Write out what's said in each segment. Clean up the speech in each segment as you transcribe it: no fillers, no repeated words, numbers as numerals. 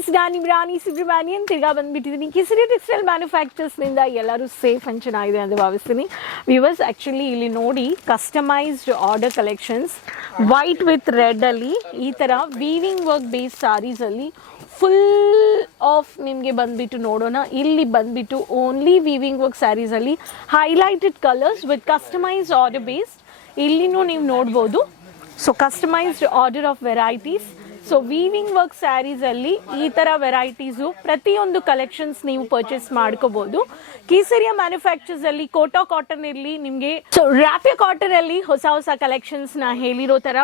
Friends, ನಾನು ನಿಮ್ಮ ರಾಣಿ ಸುಬ್ರಹ್ಮಣ್ಯನ್ ತಿರ್ಗಾ ಬಂದುಬಿಟ್ಟಿದ್ದೀನಿ. ಕೇಸರಿ ಟೆಕ್ಸ್ಟೈಲ್ ಮ್ಯಾನುಫ್ಯಾಕ್ಚರ್ಸ್ನಿಂದ ಎಲ್ಲರೂ ಸೇಫ್ ಆ್ಯಂಡ್ ಚೆನ್ನಾಗಿದೆ ಅಂತ ಭಾವಿಸ್ತೀನಿ. ವ್ಯೂವರ್ಸ್, ಆ್ಯಕ್ಚುಲಿ ಇಲ್ಲಿ ನೋಡಿ customized order collections white with ರೆಡ್ಡಲ್ಲಿ ಈ ಥರ ವೀವಿಂಗ್ ವರ್ಕ್ ಬೇಸ್ ಸ್ಯಾರೀಸಲ್ಲಿ ಫುಲ್ ಆಫ್ ನಿಮಗೆ ಬಂದುಬಿಟ್ಟು ನೋಡೋಣ. ಇಲ್ಲಿ ಬಂದುಬಿಟ್ಟು ಓನ್ಲಿ ವೀವಿಂಗ್ ವರ್ಕ್ ಸ್ಯಾರೀಸಲ್ಲಿ highlighted colours with customized order based ಇಲ್ಲಿನೂ ನೀವು ನೋಡ್ಬೋದು. So customized order of varieties. So weaving work ಸ್ಯಾರೀಸಲ್ಲಿ ಈ ಥರ ವೆರೈಟೀಸು ಪ್ರತಿಯೊಂದು ಕಲೆಕ್ಷನ್ಸ್ ನೀವು ಪರ್ಚೇಸ್ ಮಾಡ್ಕೋಬೋದು. ಕೇಸರಿಯ ಮ್ಯಾನುಫ್ಯಾಕ್ಚರ್ಸಲ್ಲಿ ಕೋಟಾ ಕಾಟನ್ ಇರಲಿ ನಿಮಗೆ, ಸೊ ರ್ಯಾಪಿಯಾ ಕಾಟನಲ್ಲಿ ಹೊಸ ಹೊಸ ಕಲೆಕ್ಷನ್ಸ್ನ ಹೇಳಿರೋ ಥರ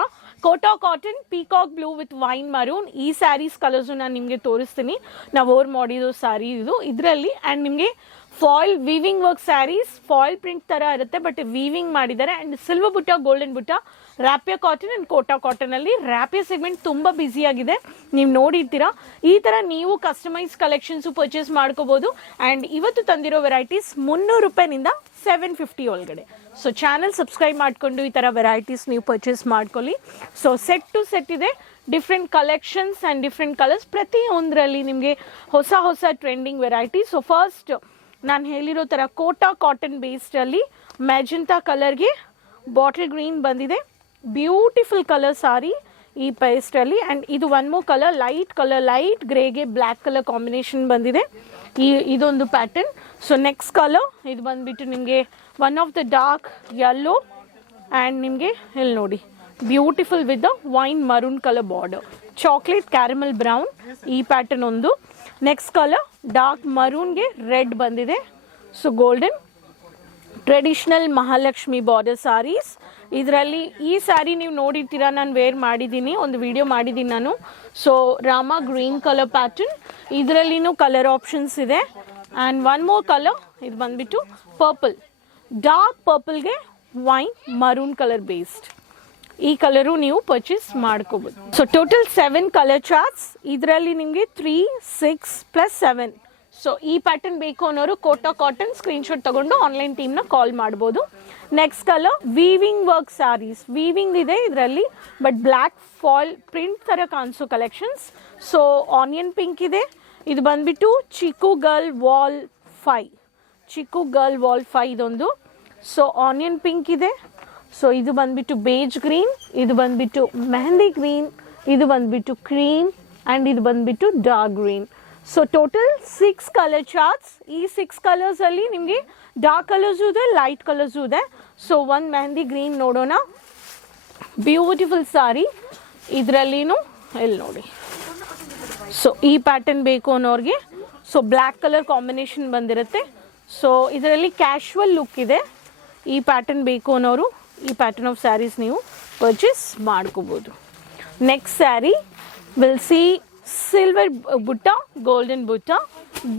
Kota cotton peacock blue with wine maroon ಈ ಸ್ಯಾರೀಸ್ ಕಲರ್ಸು ನಾನು ನಿಮಗೆ ತೋರಿಸ್ತೀನಿ. ನಾವು ಓರ್ ಮಾಡಿರೋ ಸ್ಯಾರಿ ಇದರಲ್ಲಿ. ಆ್ಯಂಡ್ ನಿಮಗೆ foil weaving work sarees foil print ಥರ ಇರುತ್ತೆ, ಬಟ್ ವೀವಿಂಗ್ ಮಾಡಿದ್ದಾರೆ. And silver butta, golden butta, ರ್ಯಾಪಿಯಾ ಕಾಟನ್ ಆ್ಯಂಡ್ ಕೋಟಾ ಕಾಟನಲ್ಲಿ ರ್ಯಾಪಿಯಾ ಸೆಗ್ಮೆಂಟ್ ತುಂಬ ಬ್ಯುಸಿಯಾಗಿದೆ, ನೀವು ನೋಡಿರ್ತೀರಾ. ಈ ಥರ ನೀವು ಕಸ್ಟಮೈಸ್ ಕಲೆಕ್ಷನ್ಸು ಪರ್ಚೇಸ್ ಮಾಡ್ಕೋಬೋದು. ಆ್ಯಂಡ್ ಇವತ್ತು ತಂದಿರೋ ವೆರೈಟೀಸ್ 300 ರೂಪಾಯಿನಿಂದ 750 ಒಳಗಡೆ. ಸೊ ಚಾನಲ್ ಸಬ್ಸ್ಕ್ರೈಬ್ ಮಾಡಿಕೊಂಡು ಈ ಥರ ವೆರೈಟೀಸ್ ನೀವು ಪರ್ಚೇಸ್ ಮಾಡ್ಕೊಳ್ಳಿ. ಸೊ ಸೆಟ್ ಟು ಸೆಟ್ ಇದೆ, different collections and different colours, ಪ್ರತಿಯೊಂದರಲ್ಲಿ ನಿಮಗೆ ಹೊಸ ಹೊಸ ಟ್ರೆಂಡಿಂಗ್ ವೆರೈಟಿ. ಸೊ ಫಸ್ಟ್ ನಾನು ಹೇಳಿರೋ ಥರ ಕೋಟಾ ಕಾಟನ್ ಬೇಸ್ಡಲ್ಲಿ ಮ್ಯಾಜೆಂಟಾ ಕಲರ್ಗೆ ಬಾಟಲ್ ಗ್ರೀನ್ ಬಂದಿದೆ, ಬ್ಯೂಟಿಫುಲ್ ಕಲರ್ ಸಾರಿ ಈ ಪೇಸ್ಟಲ್ಲಿ. ಆ್ಯಂಡ್ ಇದು ಒನ್ ಮೋರ್ ಕಲರ್ ಲೈಟ್ ಗ್ರೇಗೆ ಬ್ಲ್ಯಾಕ್ ಕಲರ್ ಕಾಂಬಿನೇಷನ್ ಬಂದಿದೆ, ಇದೊಂದು ಪ್ಯಾಟರ್ನ್. ಸೊ ನೆಕ್ಸ್ಟ್ ಕಲರ್ ಇದು ಬಂದುಬಿಟ್ಟು ನಿಮಗೆ one of the dark yellow and ನಿಮಗೆ ಇಲ್ಲಿ ನೋಡಿ beautiful with the wine maroon colour border, chocolate caramel brown ಈ ಪ್ಯಾಟರ್ನ್ ಒಂದು. ನೆಕ್ಸ್ಟ್ ಕಲರ್ ಡಾರ್ಕ್ ಮರೂನ್ಗೆ ರೆಡ್ ಬಂದಿದೆ. So golden traditional Mahalakshmi border saris. ಇದರಲ್ಲಿ ಈ ಸ್ಯಾರಿ ನೀವು ನೋಡಿರ್ತೀರಾ, ನಾನು ವೇರ್ ಮಾಡಿದ್ದೀನಿ, ಒಂದು ವಿಡಿಯೋ ಮಾಡಿದ್ದೀನಿ ನಾನು. So Rama green colour pattern, ಇದರಲ್ಲಿನೂ ಕಲರ್ ಆಪ್ಷನ್ಸ್ ಇದೆ. ಆ್ಯಂಡ್ ಒನ್ ಮೋರ್ ಕಲರ್ ಇದು ಬಂದುಬಿಟ್ಟು ಪರ್ಪಲ್, ಡಾರ್ಕ್ ಪರ್ಪಲ್ಗೆ ವೈನ್ ಮರೂನ್ ಕಲರ್ ಬೇಸ್ಡ್ ಈ ಕಲರು ನೀವು ಪರ್ಚೇಸ್ ಮಾಡ್ಕೋಬೋದು. ಸೊ ಟೋಟಲ್ 7 ಕಲರ್ ಚಾರ್ಟ್ಸ್, ಇದರಲ್ಲಿ ನಿಮಗೆ 3, 6 + 7. ಸೊ ಈ ಪ್ಯಾಟರ್ನ್ ಬೇಕು ಅನ್ನೋರು ಕೋಟಾ ಕಾಟನ್ ಸ್ಕ್ರೀನ್ಶಾಟ್ ತಗೊಂಡು ಆನ್ಲೈನ್ ಟೀಮ್ನ ಕಾಲ್ ಮಾಡ್ಬೋದು. Next colour weaving work sarees, weaving ಇದೆ ಇದರಲ್ಲಿ, ಬಟ್ ಬ್ಲ್ಯಾಕ್ ಫಾಯಿಲ್ ಪ್ರಿಂಟ್ ಥರ ಕಾಣಿಸೋ ಕಲೆಕ್ಷನ್ಸ್. ಸೊ ಆನಿಯನ್ ಪಿಂಕ್ ಇದೆ, ಇದು ಬಂದ್ಬಿಟ್ಟು ಚಿಕ್ಕು ಗರ್ಲ್ ವಾಲ್ 5 ಇದೊಂದು. ಸೊ ಆನಿಯನ್ ಪಿಂಕ್ ಇದೆ. ಸೊ ಇದು ಬಂದ್ಬಿಟ್ಟು ಬೇಜ್ ಗ್ರೀನ್, ಇದು ಬಂದ್ಬಿಟ್ಟು ಮೆಹಂದಿ ಗ್ರೀನ್, ಇದು ಬಂದ್ಬಿಟ್ಟು ಕ್ರೀಮ್ ಆ್ಯಂಡ್ ಇದು ಬಂದ್ಬಿಟ್ಟು dark green. So total 6 colour charts. ಈ 6 ಕಲರ್ಸಲ್ಲಿ ನಿಮಗೆ ಡಾರ್ಕ್ ಕಲರ್ಸು ಇದೆ, ಲೈಟ್ ಕಲರ್ಸು ಇದೆ. ಸೊ ಒಂದು ಮೆಹಂದಿ ಗ್ರೀನ್ ನೋಡೋಣ, ಬ್ಯೂಟಿಫುಲ್ ಸಾರಿ ಇದರಲ್ಲಿನೂ ಇಲ್ಲಿ ನೋಡಿ. ಸೊ ಈ ಪ್ಯಾಟರ್ನ್ ಬೇಕು ಅನ್ನೋರಿಗೆ ಸೊ ಬ್ಲ್ಯಾಕ್ ಕಲರ್ ಕಾಂಬಿನೇಷನ್ ಬಂದಿರುತ್ತೆ. ಸೊ ಇದರಲ್ಲಿ ಕ್ಯಾಶುವಲ್ ಲುಕ್ ಇದೆ. ಈ ಪ್ಯಾಟರ್ನ್ ಬೇಕು ಅನ್ನೋರು ಈ ಪ್ಯಾಟರ್ನ್ ಆಫ್ ಸ್ಯಾರೀಸ್ ನೀವು ಪರ್ಚೇಸ್ ಮಾಡ್ಕೋಬೋದು. Next saree will see silver butta, golden butta,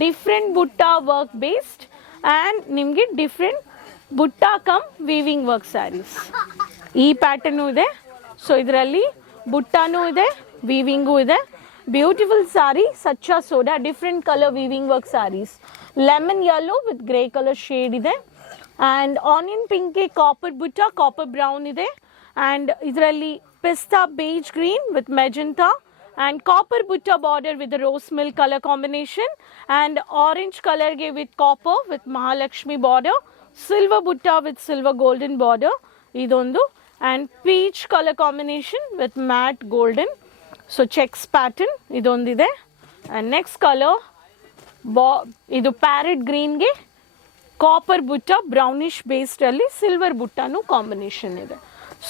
different butta work based and ನಿಮಗೆ different butta come weaving work sarees. ಈ ಪ್ಯಾಟರ್ನು ಇದೆ. ಸೊ ಇದರಲ್ಲಿ ಬುಟ್ಟಾನೂ ಇದೆ, ವೀವಿಂಗು ಇದೆ. ಬ್ಯೂಟಿಫುಲ್ ಸಾರಿ, ಸಚ್ಚಾ ಸೋಡಾ, different colour weaving work sarees. Lemon yellow with grey colour shade ಇದೆ. ಆ್ಯಂಡ್ ಆನಿಯನ್ ಪಿಂಕ್ಗೆ ಕಾಪರ್ ಬುಟ್ಟ, ಕಾಪರ್ ಬ್ರೌನ್ ಇದೆ. ಆ್ಯಂಡ್ ಇದರಲ್ಲಿ pista beige green with magenta and copper butta border with the rose milk color combination and orange color ge with copper with Mahalakshmi border, silver butta with silver golden border idondu, and peach color combination with matte golden. So checks pattern idondide. And next color idu parrot green ge copper butta brownish based alli silver butta nu combination ide.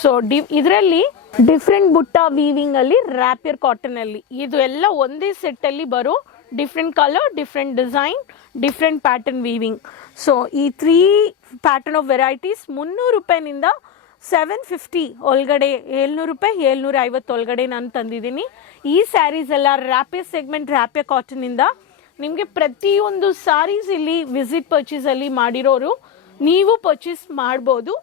So ಇದರಲ್ಲಿ different ಬುಟ್ಟ weaving ಅಲ್ಲಿ rapier cotton ಅಲ್ಲಿ ಇದು ಎಲ್ಲ ಒಂದೇ set ಅಲ್ಲಿ ಬರೋ different colour, different design, different pattern weaving. So ಈ 3 ಪ್ಯಾಟರ್ನ್ ಆಫ್ ವೆರೈಟೀಸ್ 300 ರೂಪಾಯಿನಿಂದ 750 ಒಳಗಡೆ, 700 ರೂಪಾಯಿ 750 ಒಳಗಡೆ ನಾನು ತಂದಿದ್ದೀನಿ. ಈ ಸ್ಯಾರೀಸ್ ಎಲ್ಲ ರ್ಯಾಪಿಯರ್ ಸೆಗ್ಮೆಂಟ್, ರ್ಯಾಪಿಯರ್ ಕಾಟನ್ ಇಂದ ನಿಮಗೆ ಪ್ರತಿಯೊಂದು ಸ್ಯಾರೀಸ್ ಇಲ್ಲಿ ವಿಸಿಟ್ ಪರ್ಚೇಸ್ ಅಲ್ಲಿ ಮಾಡಿರೋರು ನೀವು ಪರ್ಚೇಸ್ ಮಾಡ್ಬೋದು.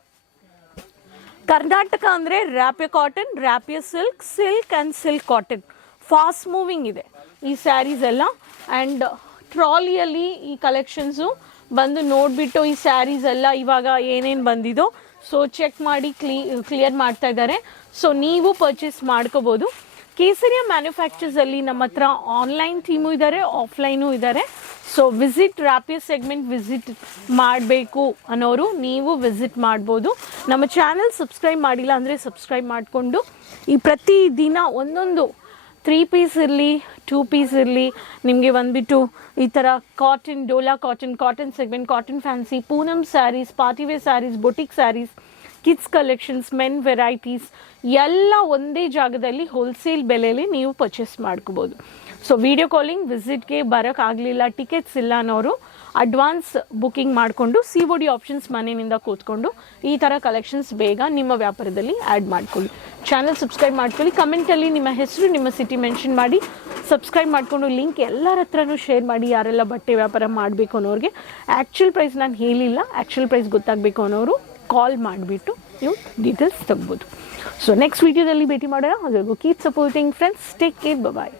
ಕರ್ನಾಟಕ ಅಂದರೆ rapier cotton, rapier silk, silk and silk cotton fast moving ಇದೆ ಈ ಸ್ಯಾರೀಸ್ ಎಲ್ಲ. ಆ್ಯಂಡ್ ಟ್ರಾಲಿಯಲ್ಲಿ ಈ ಕಲೆಕ್ಷನ್ಸು ಬಂದು ನೋಡಿಬಿಟ್ಟು ಈ ಸ್ಯಾರೀಸ್ ಎಲ್ಲ ಇವಾಗ ಏನೇನು ಬಂದಿದೋ ಸೊ ಚೆಕ್ ಮಾಡಿ ಕ್ಲಿಯರ್ ಮಾಡ್ತಾ ಇದ್ದಾರೆ. ಸೊ ನೀವು ಪರ್ಚೇಸ್ ಮಾಡ್ಕೋಬೋದು. ಕೇಸರಿಯ ಮ್ಯಾನುಫ್ಯಾಕ್ಚರ್ಸಲ್ಲಿ ನಮ್ಮ ಹತ್ರ ಆನ್ಲೈನ್ ಟೀಮು ಇದ್ದಾರೆ, ಆಫ್ಲೈನು ಇದ್ದಾರೆ. ಸೊ ವಿಸಿಟ್ ರಾಪಿಯರ್ ಸೆಗ್ಮೆಂಟ್ ವಿಸಿಟ್ ಮಾಡಬೇಕು ಅನ್ನೋರು ನೀವು ವಿಸಿಟ್ ಮಾಡ್ಬೋದು. ನಮ್ಮ ಚಾನಲ್ ಸಬ್ಸ್ಕ್ರೈಬ್ ಮಾಡಿಲ್ಲ ಅಂದರೆ ಸಬ್ಸ್ಕ್ರೈಬ್ ಮಾಡಿಕೊಂಡು ಈ ಪ್ರತಿ ದಿನ ಒಂದೊಂದು 3 ಪೀಸ್ ಇರಲಿ 2 ಪೀಸ್ ಇರಲಿ ನಿಮಗೆ ಬಂದುಬಿಟ್ಟು ಈ ಥರ cotton, Dola cotton segment, cotton fancy, Poonam sarees, partywear sarees, boutique sarees, kids collections, men varieties ಎಲ್ಲ ಒಂದೇ ಜಾಗದಲ್ಲಿ ಹೋಲ್ಸೇಲ್ ಬೆಲೆಯಲ್ಲಿ ನೀವು ಪರ್ಚೇಸ್ ಮಾಡ್ಕೋಬೋದು. ಸೊ ವಿಡಿಯೋ ಕಾಲಿಂಗ್ ವಿಸಿಟ್ಗೆ ಬರೋಕ್ಕಾಗಲಿಲ್ಲ, ಟಿಕೆಟ್ಸ್ ಇಲ್ಲ ಅನ್ನೋರು ಅಡ್ವಾನ್ಸ್ ಬುಕ್ಕಿಂಗ್ ಮಾಡಿಕೊಂಡು COD ಆಪ್ಷನ್ಸ್ ಮನೆಯಿಂದ ಕೂತ್ಕೊಂಡು ಈ ಥರ ಕಲೆಕ್ಷನ್ಸ್ ಬೇಗ ನಿಮ್ಮ ವ್ಯಾಪಾರದಲ್ಲಿ ಆ್ಯಡ್ ಮಾಡ್ಕೊಳ್ಳಿ. ಚಾನಲ್ ಸಬ್ಸ್ಕ್ರೈಬ್ ಮಾಡ್ಕೊಳ್ಳಿ. ಕಮೆಂಟಲ್ಲಿ ನಿಮ್ಮ ಹೆಸರು, ನಿಮ್ಮ ಸಿಟಿ ಮೆನ್ಷನ್ ಮಾಡಿ ಸಬ್ಸ್ಕ್ರೈಬ್ ಮಾಡಿಕೊಂಡು ಲಿಂಕ್ ಎಲ್ಲರ ಹತ್ರನೂ ಶೇರ್ ಮಾಡಿ. ಯಾರೆಲ್ಲ ಬಟ್ಟೆ ವ್ಯಾಪಾರ ಮಾಡಬೇಕು ಅನ್ನೋರಿಗೆ ಆ್ಯಕ್ಚುಲ್ ಪ್ರೈಸ್ ನಾನು ಹೇಳಿಲ್ಲ, ಆ್ಯಕ್ಚುಲ್ ಪ್ರೈಸ್ ಗೊತ್ತಾಗಬೇಕು ಅನ್ನೋರು ಕಾಲ್ ಮಾಡಿಬಿಟ್ಟು ನೀವು ಡೀಟೇಲ್ಸ್ ತಗ್ಬೋದು. ಸೊ ನೆಕ್ಸ್ಟ್ ವೀಡಿಯೋದಲ್ಲಿ ಭೇಟಿ ಮಾಡೋಣ. ಅದ್ರಿಗೂ keep supporting friends. Take care, ಬಾಯ್.